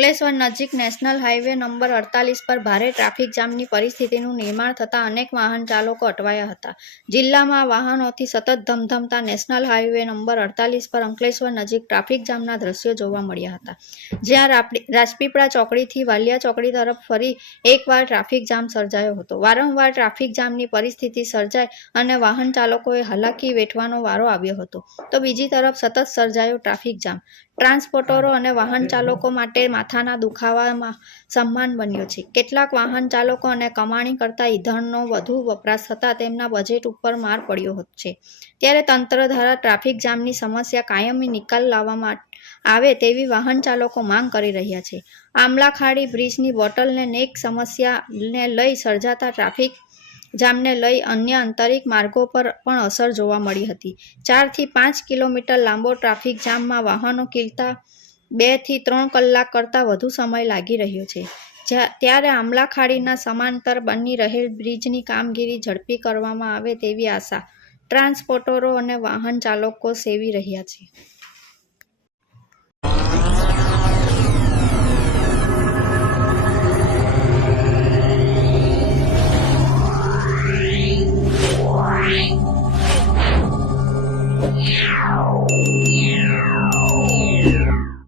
અંકલેશ્વર નજીક national highway number અડતાલીસ પર ભારે ટ્રાફિક જામની પરિસ્થિતિનું નિર્માણ થતાં અનેક વાહન ચાલકો અટવાયા હતા. જિલ્લામાં વાહનોથી સતત ધમધમતા નેશનલ હાઈવે નંબર અડતાલીસ પર અંકલેશ્વર નજીક ટ્રાફિક જામના દ્રશ્યો જોવા મળ્યા હતા. જ્યાં રાજપીપળા ચોકડીથી વાલિયા ચોકડી તરફ ફરી એકવાર ટ્રાફિક જામ સર્જાયો હતો. વારંવાર ટ્રાફિક જામની પરિસ્થિતિ સર્જાય અને વાહન ચાલકોએ હાલાકી વેઠવાનો વારો આવ્યો હતો. તો બીજી તરફ સતત સર્જાયો ટ્રાફિક જામ. ટ્રાન્સપોર્ટરો અને વાહન ચાલકો માટે માથાના દુખાવામાં સન્માન બન્યો છે. કેટલાક વાહન ચાલકો અને કમાણી કરતા ઈંધણનો વધુ વપરાશ થતાં તેમના બજેટ ઉપર માર પડ્યો છે. ત્યારે તંત્ર દ્વારા ટ્રાફિક જામની સમસ્યા કાયમી નિકાલ લાવવામાં આવે તેવી વાહન ચાલકો માંગ કરી રહ્યા છે. આમલાખાડી બ્રિજની બોટલને નેક સમસ્યાને લઈ સર્જાતા ટ્રાફિક જામને લઈ અન્ય આંતરિક માર્ગો પર પણ અસર જોવા મળી હતી. ચારથી પાંચ કિલોમીટર લાંબો ટ્રાફિક જામમાં વાહનો કિલતા બેથી ત્રણ કલાક કરતાં વધુ સમય લાગી રહ્યો છે. ત્યારે આમલાખાડીના સમાંતર બની રહેલ બ્રિજની કામગીરી ઝડપી કરવામાં આવે તેવી આશા. ટ્રાન્સપોર્ટરો અને વાહન ચાલકો સેવી રહ્યા છે. Meow.